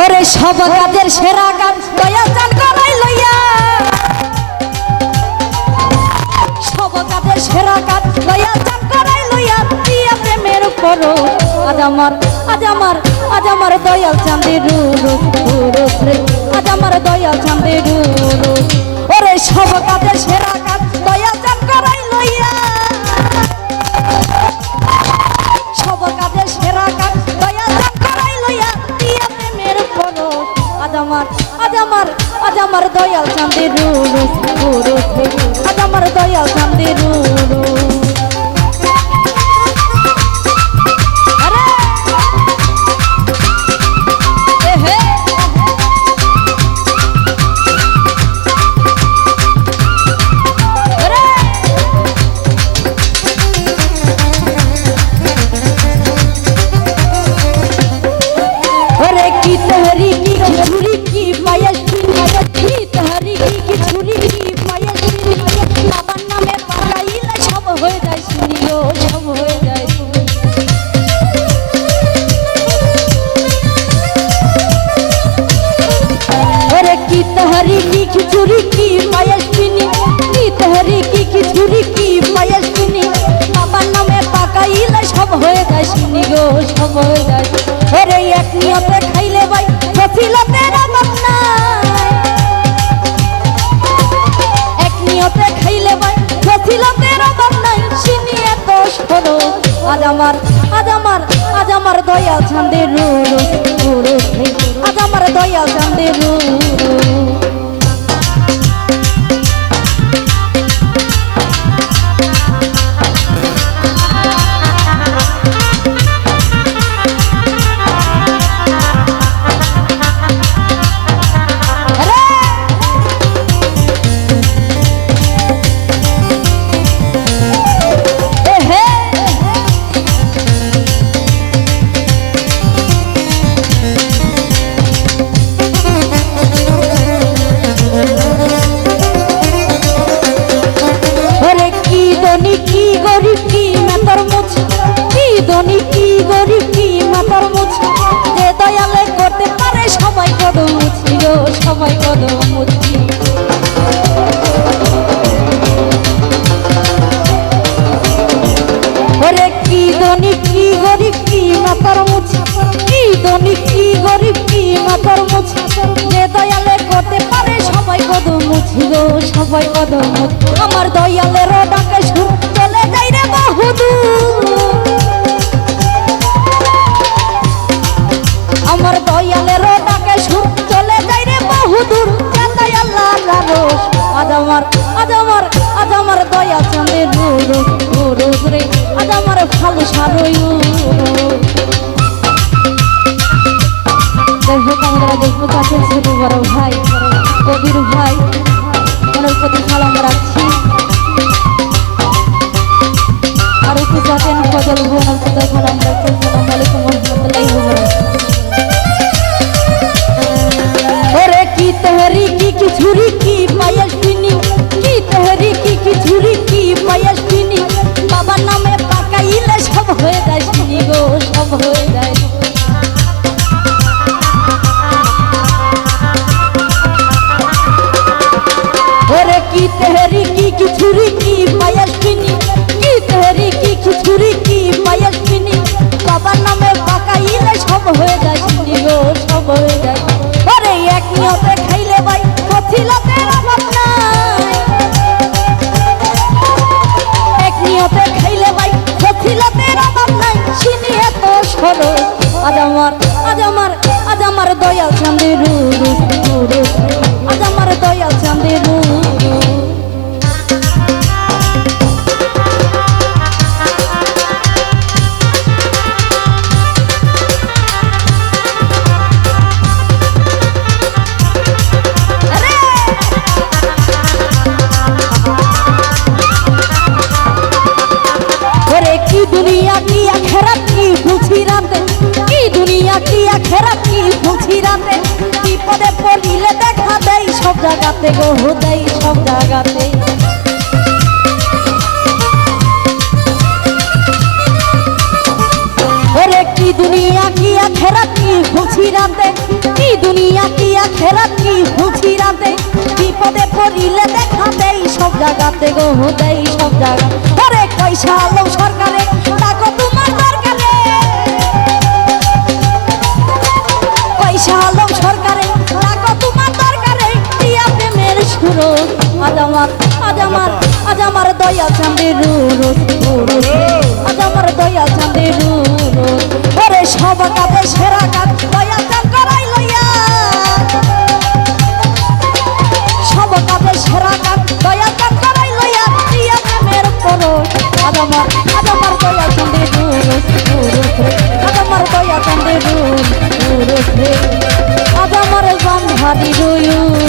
ওরে সব কাজের সেরা কাজ দয়া চান করাই লইয়া, সব কাজের সেরা কাজ দয়া চান করাই লইয়া দিয়া প্রেমের করো আজ আমার দয়াল চাঁদের রূপ রে, আজ আমার দয়াল চাঁদের রূপ। ওরে সব কাজের সেরা কাজ দয়া চান করাই লইয়া, সব কাজের সেরা কাজ দয়া চান করাই লইয়া দিয়া প্রেমের করো আজ আমার দয়াল চাঁদের রূপ রে, আজ আমার দয়াল চাঁদের রূপ। এক নিয়তে খাইলে ভাই ফসিলতের অভাব নাই, এক নিয়তে খাইলে ভাই ফসিলতের অভাব নাই, সিনিয়ে দোষ হলো আজ আমার দয়াল চাঁদের রূপ, আজ আমার দয়াল চাঁদের রূপ। সবাই কদম মুছি ওরে কি ধনী কি গরিব কি মাতার মুছি, কি ধনী কি গরিব কি মাতার মুছি, যে দয়ালে করতে পারে সবাই কদম মুছি গো, সবাই কদম মুছি। আমার দয়ালের ডাকে সুর চলে যাই রে বহুদূর, আমার দয়ালের ডাকে সুর চলে যাই রে বহুদূর, আজ আমার দয়া চাঁদের রূপ রে, আজ আমার ভালো সারই। যাই হোক আমরা দেখবো কাছে ছোট বড় ভাই কবির ভাই মনের প্রতি সালাম রাখছি, আর একটু যাতেন ফজল বোনের প্রতি সালাম রাখছি। আসসালামু আলাইকুম রহমতুল্লাহি ওয়া বারাকাতুহু। ওরে কি তেহরি কি ছুরি কি পায়েস পিনি, কি তেহরি কি ছুরি কি পায়েস পিনি, বাবার নামে পাকাইলে সব হয়ে যায় শুনি গো, সব হয়ে যায়। ওরে কি তেহরি কি ছুরি কি পায়েস পিনি, কি তেহরি কি ছুরি কি পায়েস পিনি, বাবার নামে পাকাইলে সব হয়ে যায় শুনি গো, সব হয়ে যায়। ওরে এক নিয়তে খাইলে ভাই ফসিলতের অভাব নাই, এক নিয়তে খাইলে ভাই ফসিলতের অভাব নাই, সিনিয়ে দোষ হলো আজ আমার দয়াল চাঁদের রূপ, আজ আমার দয়াল চাঁদের রূপ। দুনিয়া কি আখেরাত কি বুঝি রাতে, কি দুনিয়া কি আখেরাত কি বুঝি রাতে, বিপদে পড়িলে দেখা দেয় সব জায়গাতে গো, দেয় সব জায়গাতে। ওরে কি দুনিয়া কি আখেরাত কি খুশি রাতে, কি দুনিয়া কি আখেরাত কি হুঁচিরাতে বিপদে পড়িলে দেখা দেই সব জায়গাতে গো দেই সব জায়গা ওরে পয়সা আলো সরকারে টাকা তোমার দরকারে পয়সা আলো সরকারে টাকা তোমার দরকারে দিয়া প্রেমের সুরো আজ আমার দয়া চাঁদের রুরুস আজ আমার দয়া চাঁদের রুরুস ওরে সব কাজে সেরা কাজ দয়া চাঁদ করাই লইয়া সব কাজে সেরা কাজ দয়া চাঁদ করাই লইয়া দিয়া প্রেমের পরশ আজ আমার দয়া চাঁদের রুরুস আজ আমার দয়া চাঁদের রুরুস আজ আমার গন্ধারি রুয়ুর